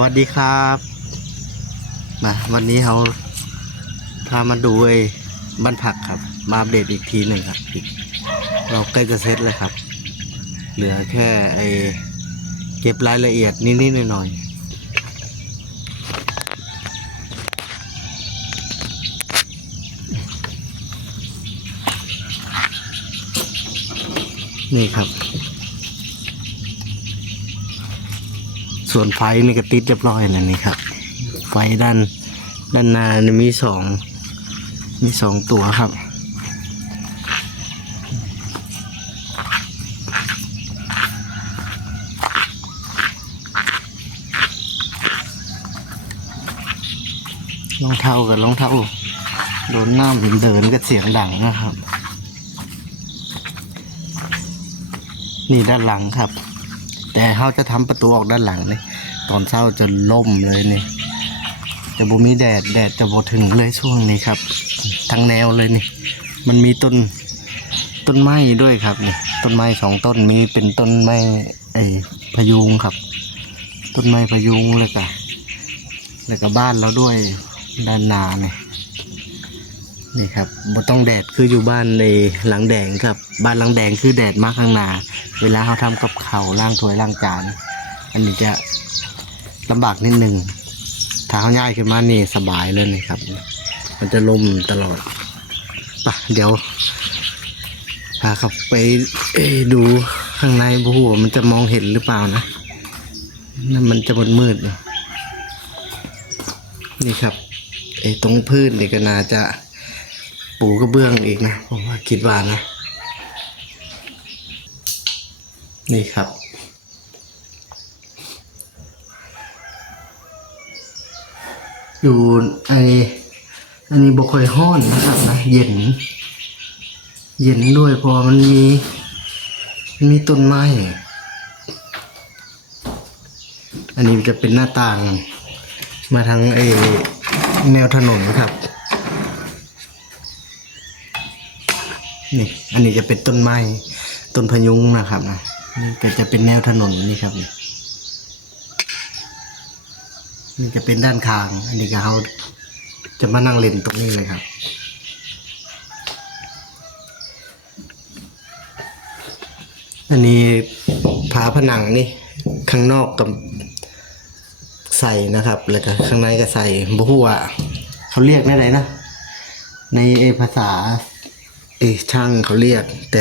วัสดีครับมาวันนี้เราพามาดูไอ้บ้านผักครับ มาอัปเดตอีกทีหนึ่งครับ เราใกล้จะเสร็จเลยครับ เหลือแค่ไอ้เก็บรายละเอียดนิดๆหน่อยๆนี่ครับ ส่วนไฟนี่ก็ติดเรียบร้อยแล้วนี่ครับ ไฟด้านด้านหน้านี่มีสองมีสองตัวครับรองเท้ากับรองเท้าโดนน้ำเดินก็เสียงดังนะครับ นี่ด้านหลังครับ แต่เขาจะทำประตูออกด้านหลังนี่ตอนเช้าจะล่มเลยนี่จะบ่มีแดดแดดจะบ่ถึงเลยช่วงนี้ครับทั้งแนวเลยนี่ มันมีต้นต้นไม้ด้วยครับนี่ต้นไม้สองต้นมีเป็นต้นไม้ไอ้พยุงครับ ต้นไม้พยุงแล้วก็แล้วก็บ้านเราด้วยด้านหนาเนี่ย นี่ครับบ่ต้องแดดคืออยู่บ้านในหลังแดงครับ บ้านหลังแดงคือแดดมากข้างหน้าเวลาเขาทำกับเขาล้างถ้วยล้างจานอันนี้จะลำบากนิดหนึ่งถ้าเขาง่ายขึ้นมานี่สบายเลยนี่ครับ มันจะลมตลอดปะเดี๋ยวพาเขาไปดูข้างในบูหัวมันจะมองเห็นหรือเปล่านะนั่นมันจะมืดมืดนี่ครับไอ้ตรงพื้นนี่ก็น่าจะ ปูกระเบื้องอีกนะผมว่าคิดว่านะ นี่ครับ อยู่ไออันนี้บค่อยห้อนนะครับนะเย็น เย็นด้วยพอมันมีมันมีต้นไม้อันนี้จะเป็นหน้าต่าง มาทางไอแนวถนนครับ นี่ อันนี้จะเป็นต้นไม้ต้นพยุงนะครับนะนี่ก็จะเป็นแนวถนนนี่ครับนี่จะเป็นด้านข้าง อันนี้ก็เขาจะมานั่งเล่นตรงนี้เลยครับอันนี้ผาผนังนี่ข้างนอกกับใส่นะครับ แล้วก็ข้างในก็ใส่บุหัวเขาเรียกอะไรนะ ในภาษา เอช่างเขาเรียก แต่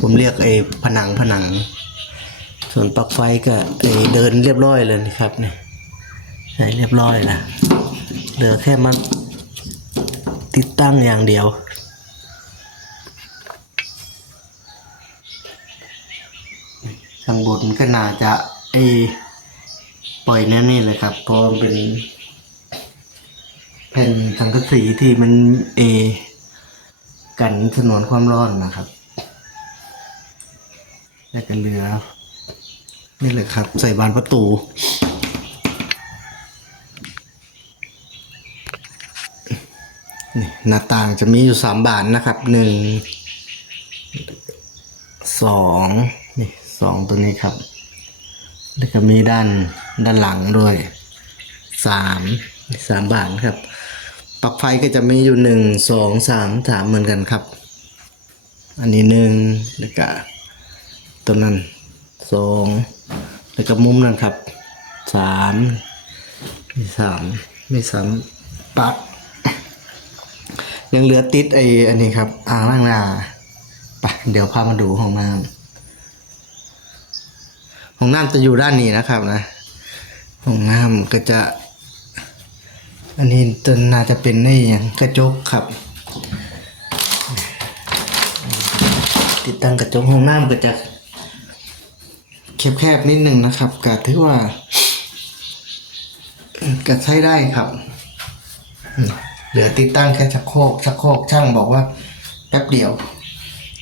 ผมเรียกเอผนังผนัง ส่วนปลั๊กไฟก็เอยเดินเรียบร้อยเลยนะครับเนี่ยใส่เรียบร้อยนะเหลือแค่มันติดตั้งอย่างเดียวข้างบนก็น่าจะไอปล่อยแน่นี่เลยครับเพราะเป็นแผ่นสังกะสีที่มันเอ กันถนวนความร้อนนะครับแล้วก็เหลือนี่เลยครับ ใส่บานประตูหน้าต่างจะมีอยู่สามบานนะครับหนึ่งสองนี่สองตัวนี้ครับ แล้วก็มีด้านด้านหลังด้วยสามสามบานครับ ปลั๊กไฟก็จะมีอยู่หนึ่งสองสามสามเหมือนกันครับ อันนี้หนึ่งแล้วก็ตัวนั้นสองแล้วก็มุมนั้นครับสามมีสามมีสามปลั๊กยังเหลือติดไออันนี้ครับ อ่างล้างหน้าไปเดี๋ยวพามาดูห้องน้ำห้องน้ำจะอยู่ด้านนี้นะครับนะห้องน้ำก็จะ อันนี้ตัวน่าจะเป็นในอย่างกระจกครับ ติดตั้งกระจกห้องน้ำก็จะแคบๆนิดหนึ่งนะครับก็ถือว่าก็ใช้ได้ครับเหลือติดตั้งแค่ชักโครกชักโครกช่างบอกว่าแป๊บเดียว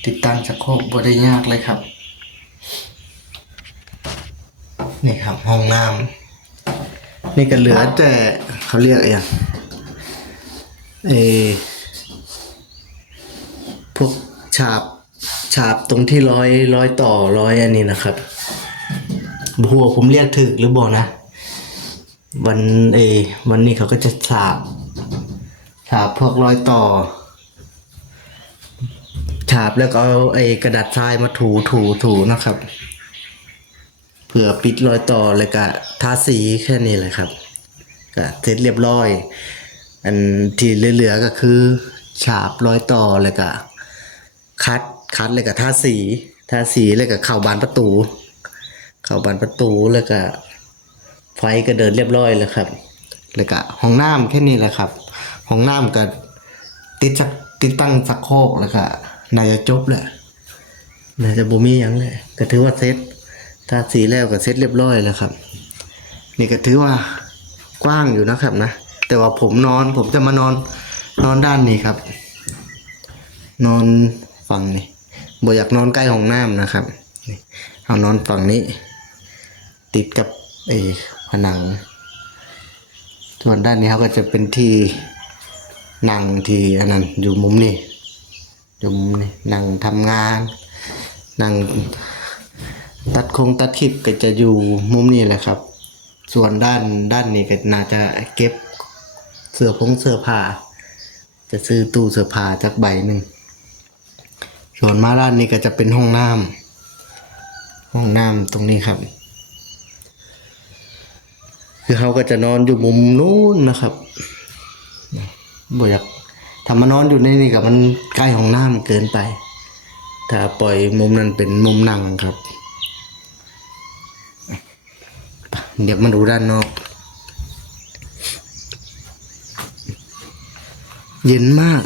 ติดตั้งชักโครกบ่ได้ยากเลยครับ นี่ครับห้องน้ำ นี่ก็เหลือแต่เขาเรียกอะไรอะเออพวกฉาบฉาบตรงที่ร้อยร้อยต่อร้อยอันนี้นะครับบัวผมเรียกถึกหรือบอกนะ วันเออวันนี้เขาก็จะฉาบฉาบพวกรอยต่อฉาบแล้วก็เอาไอ้กระดาษทรายมาถูถูถูนะครับเพื่อปิดรอยต่อแล้วก็ทาสีแค่นี้เลยครับก็เสร็จเรียบร้อย อันที่เหลือๆก็คือ ฉาบรอยต่อแล้วก็คัดคัดแล้วก็ทาสีทาสีแล้วก็เข้าบานประตู เข้าบานประตูแล้วก็ไฟก็เดินเรียบร้อยแล้วครับ แล้วก็ห้องน้ำแค่นี้แหละครับ ห้องน้ำก็ติดสักติดตั้งสักโครกแล้วก็น่าจะจบแหละน่าจะบ่มีหยังเลยก็ถือว่าเซ็ต ทาสีแล้วก็เซ็ตเรียบร้อยแล้วครับ นี่ก็ถือว่ากว้างอยู่นะครับนะ แต่ว่าผมนอนผมจะมานอนนอนด้านนี้ครับ นอนฝั่งนี้บ่อยากนอนใกล้ห้องน้ำนะครับเอานอนฝั่งนี้ ติดกับไอ้ผนัง ส่วนด้านนี้เขาก็จะเป็นที่นั่งที่อันนั้นอยู่มุมนี้อยู่มุมนี้นั่งทำงาน นั่ง ตัดคงตัดคลิปก็จะอยู่มุมนี้แหละครับ ส่วนด้านด้านนี้ก็น่าจะเก็บเสื้อผงเสื้อผ้า จะซื้อตู้เสื้อผ้าจากใบหนึ่งส่วนมาด้านนี้ก็จะเป็นห้องน้ำห้องน้ำตรงนี้ครับ คือเขาก็จะนอนอยู่มุมนู้นนะครับบ่อยากถ้ามานอนอยู่ในนี่กับมันใกล้ห้องน้ำเกินไป ถ้าปล่อยมุมนั้นเป็นมุมนั่งครับ เดี๋ยวมาดูด้านนอก เย็นมาก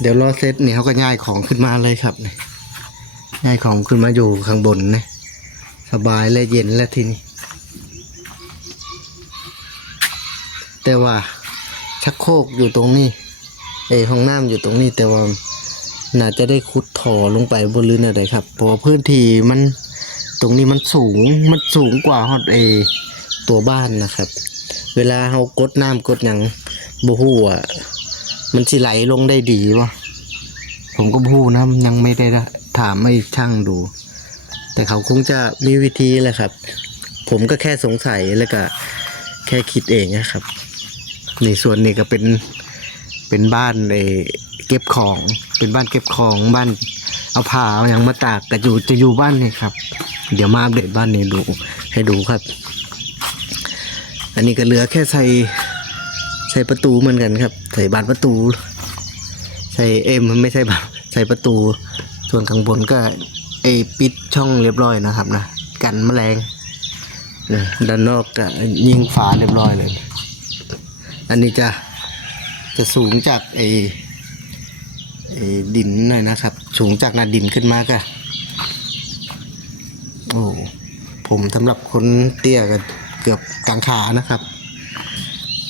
เดี๋ยวรอเซตนี่เขาก็ย้ายของขึ้นมาเลยครับนี่ย้ายของขึ้นมาอยู่ข้างบนนะสบายและเย็นและทีนี้แต่ว่าชักโครกอยู่ตรงนี้เอห้องน้ำอยู่ตรงนี้แต่ว่าน่าจะได้ขุดถ่อลงไปบนลื่นอะไรครับเพราะพื้นที่มัน ตรงนี้มันสูงมันสูงกว่าฮอดเอตัวบ้านนะครับ เวลาเรากดน้ำกดอย่างบูฮู้อะมันสิไหลลงได้ดีวะผมก็บฮู้นะยังไม่ได้ถามไม่ช่างดู แต่เขาคงจะมีวิธีแหละครับ ผมก็แค่สงสัยแล้วก็แค่คิดเองนะครับในส่วนนี้ก็เป็นเป็นบ้านเอเก็บของเป็นบ้านเก็บของบ้านเอาผ้าเอาอย่างมาตากแต่อยู่จะอยู่บ้านนี้ครับ เดี๋ยวมาอัปเดตบ้านนี้ดูให้ดูครับ อันนี้ก็เหลือแค่ใส่ใส่ประตูเหมือนกันครับ ใส่บานประตู ใส่เอ็มไม่ใช่บานใส่ประตู ส่วนข้างบนก็ไอปิดช่องเรียบร้อยนะครับนะกันแมลงนะด้านนอกก็ยิงฝาเรียบร้อยเลย อันนี้จะจะสูงจากไอไอดินหน่อยนะครับ สูงจากหน้าดินขึ้นมาก็ โอ้ผมสำหรับคนเตี้ยก็เกือบกลางขานะครับ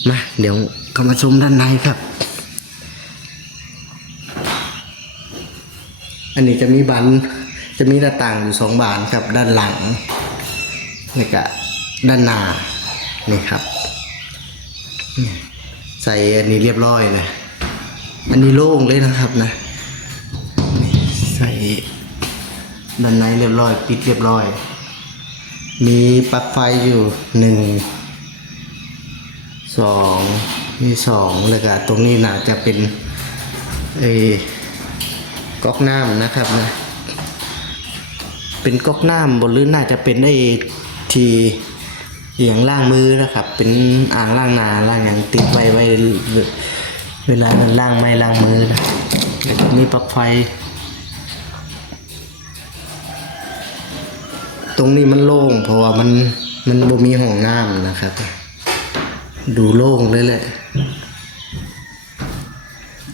มาเดี๋ยวเข้ามาชมด้านในครับ อันนี้จะมีบันจะมีหน้าต่างอยู่สองบานครับ ด้านหลังนี่ก็ด้านหน้านี่ครับ ใส่อันนี้เรียบร้อยเลยอันนี้โล่งเลยนะครับนะนใส่ ด้านในเรียบร้อย ปิดเรียบร้อย มีปลั๊กไฟอยู่หนึ่งสองมีสองแล้วก็ตรงนี้น่าจะเป็นเออก๊อกน้ำนะครับนะเป็นก๊อกน้ำบนลื่นน่าจะเป็นไอ้ทีเอียงล่างมือนะครับ เป็นอ่างล่างนาล่างอย่างติดไว้ไว้เวลาล่างไม่ล่างมือนะมีปลั๊กไฟ ตรงนี้มันโล่งเพราะว่ามันมันบ่มีห้องน้ำนะครับ ดูโล่งเลยแหละ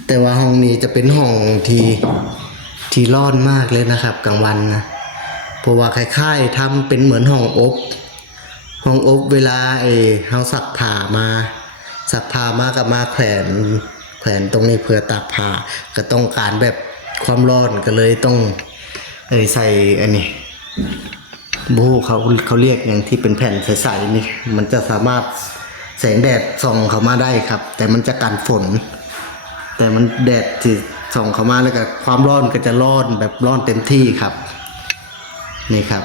แต่ว่าห้องนี้จะเป็นห้องที่ที่ร้อนมากเลยนะครับ กลางวันนะเพราะว่าคล้ายๆทำเป็นเหมือนห้องอบห้องอบเวลาไอ้เฮาสักผ้ามาสักผ้ามากับมาแขวนแขวนตรงนี้เพื่อตากผ้าก็ต้องการแบบความร้อนก็เลยต้องเอยใส่อันนี้ บูเขาเขาเรียกอย่างที่เป็นแผ่นใสๆนี่มันจะสามารถแสงแดดส่องเข้ามาได้ครับ แต่มันจะกันฝน แต่มันแดดที่ส่องเข้ามาแล้วก็ความร้อนก็จะร้อนแบบร้อนเต็มที่ครับ นี่ครับ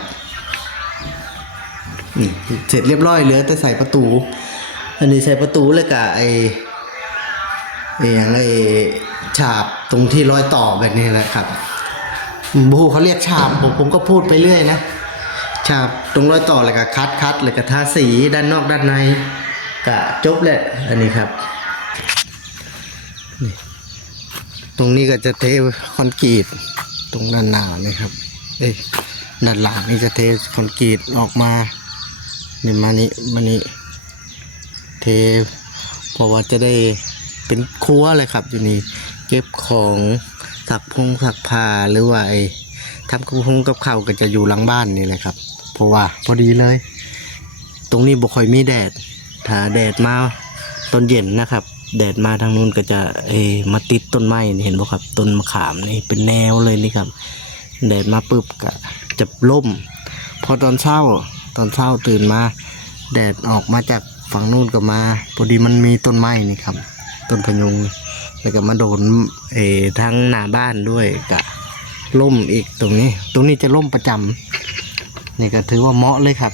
นี่เสร็จเรียบร้อยเหลือแต่ใส่ประตู อันนี้ใส่ประตูเลยกับไอไอย่างไอฉาบตรงที่รอยต่อแบบนี้แหละครับบูเขาเรียกฉาบผมผมก็พูดไปเรื่อยนะ ฉาบตรงรอยต่อเลยกับคัดคัดเลยกับทาสีด้านนอกด้านในกะจบแหละอันนี้ครับนี่ตรงนี้ก็จะเทคอนกรีตตรงด้านหน้าเลยครับ เอ้ยด้านหลังนี่จะเทคอนกรีตออกมาเนี่ยมานี่มานี่เทเพราะว่าจะได้เป็นครัวเลยครับอยู่นี่เก็บของสักพงสักผ้าหรือว่าไอ ทำกระพงกับข้าวก็จะอยู่หลังบ้านนี่แหละครับ เพราะว่าพอดีเลย ตรงนี้บ่ค่อยมีแดด ถ้าแดดมาตอนเย็นนะครับ แดดมาทางนู้นก็จะเออมาติดต้นไม้นี่เห็นบ่ครับต้นมะขามนี่เป็นแนวเลยนี่ครับ แดดมาปุ๊บก็จะล่ม พอตอนเช้าตอนเช้าตื่นมา แดดออกมาจากฝั่งนู้นก็มาพอดีมันมีต้นไม้นี่ครับ ต้นพะยุงแล้วก็มาโดนเออทั้งหน้าบ้านด้วยกะ ล่มอีกตรงนี้ ตรงนี้จะล่มประจำนี่ก็ถือว่าเหมาะเลยครับ